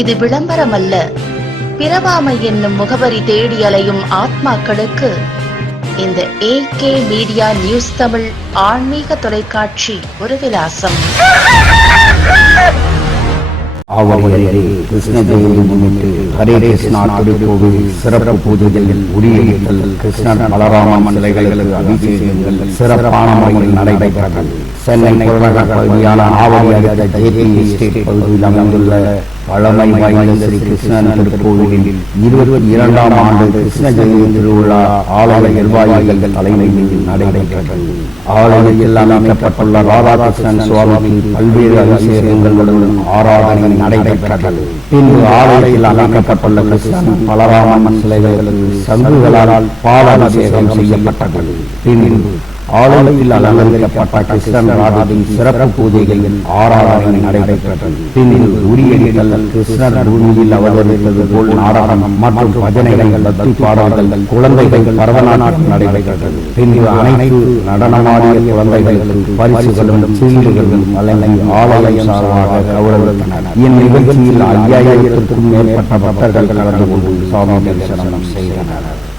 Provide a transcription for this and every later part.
இது விளம்பரம் அல்ல பிறவாமை என்னும் முகவரி தேடி அலையும் ஆத்மாக்களுக்கு இந்த ஏகே மீடியா நியூஸ் தமிழ் ஆன்மீக தொலைக்காட்சி ஒரு விலாசம். ஆவடியிலே கிருஷ்ண ஜெயந்தி முன்னிட்டு ஹரே கிருஷ்ணா திருக்கோவில் சிறப்பு பூஜைகள் உரியடித்தல் பலராமன் சிலைகளுக்கு அபிஷேகங்கள் சிறப்பான முறையில் நடைபெற்றது. சென்னை புறநகர் பகுதியான ஆவடி அடுத்த ஜேபி எஸ்டேட் பகுதியில் அமைந்துள்ள பழமை வாய்ந்த ஸ்ரீ கிருஷ்ணன் திருக்கோவிலில் இருபத்தி இரண்டாம் ஆண்டு கிருஷ்ண ஜெயந்தி திருவிழா ஆலய நிர்வாகிகள் தலைமையில் நடைபெற்றது. ஆலயத்தில் அமைக்கப்பட்டுள்ள ராதாகிருஷ்ணன் சுவாமிக்கு பல்வேறு அபிஷேகங்களுடன் ஆராதனை நடைபெற்றது. பின்பு ஆலயத்தில் அமைக்கப்பட்டுள்ள கிருஷ்ணன் பலராமன் சிலைகளுக்கு சங்குகளால் பாலாபிஷேகம் செய்யப்பட்டது. பின்பு ஆலயத்தில் அலங்கரிக்கப்பட்ட கிருஷ்ணன் ராதையின் சிறப்பு பூஜைகளில் ஆராதனை நடைபெற்றது. பின்பு உரியடிகள் கிருஷ்ணர் பூமியில் அவதரித்தது போல் நாடகம் மற்றும் பஜனைகள் பக்தி பாடல்கள் குழந்தைகள் பரதநாட்டியம் நடைபெற்றது. பின்பு அனைத்து நடனமாடிய குழந்தைகளுக்கு பரிசுகளும் சீல்டுகளும் வழங்கி ஆலயம் சார்பாக கௌரவித்தனர். இந்நிகழ்ச்சியில் ஐயாயிரத்திற்கும் மேற்பட்ட பக்தர்கள் கலந்து கொண்டு சுவாமி தரிசனம் செய்தனர்.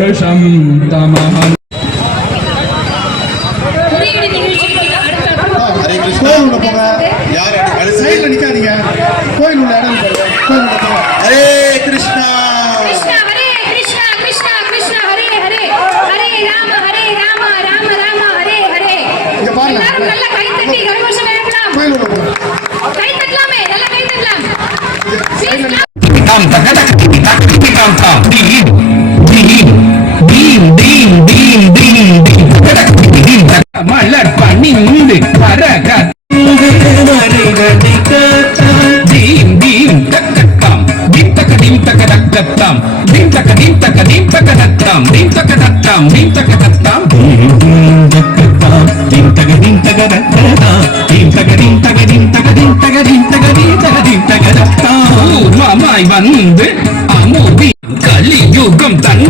வருஷம் தமகன் கோயில் உள்ள போங்க யார் அது சைடில் நிற்காதீங்க கோயில் உள்ள இடம் கோயில் உள்ள போங்க ஹரே கிருஷ்ணா Там, так, так, так, так, так, там, там, மலர் பணிந்து பரக தீம் தீம் தக்கத்தாம் தீம் தக்க தீம் தக்க தக்கத்தாம் தீம் தக்க தீம் தக்க தீம் தக்க தத்தாம் தீம் தக்க தத்தாம் தீம் தக்க தத்தாம் தீம் தீம் தக்கத்தாம் தீம் தீம் தீம் தீம் தீம் தீம் தீம் தீம் தீம் தத்தாம் வந்து அமுதி கலியுகம் தன்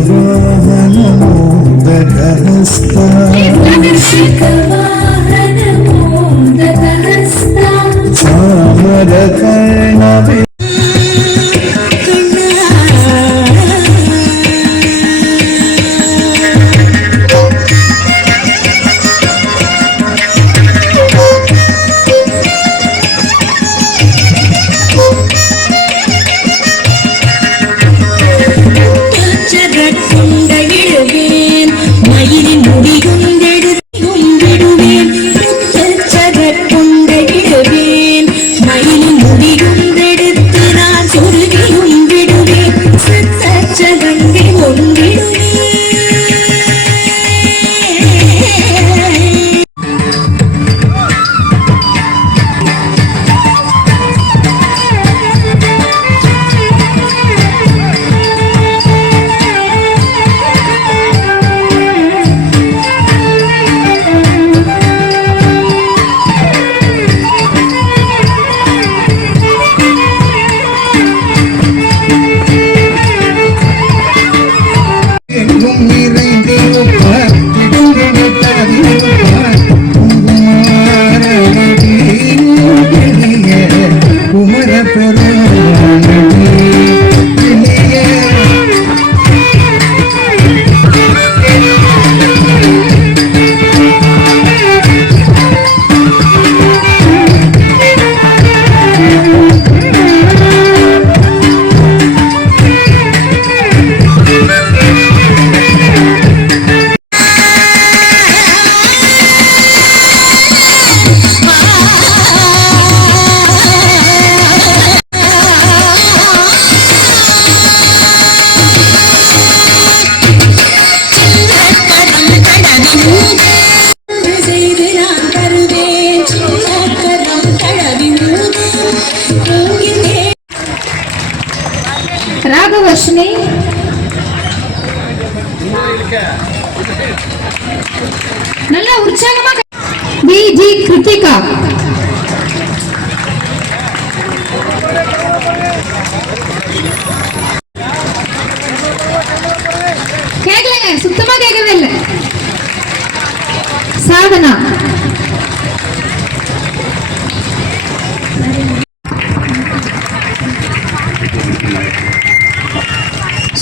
శిఖవాహనము దహస్త శిఖవాహనము దహస్త చామర కర్ణవి ராகவர்ஷினி. நல்லா உற்சாகமா P G Kiruthika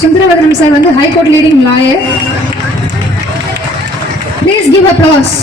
Sundaravadanam sir வந்து high court leading lawyer please give applause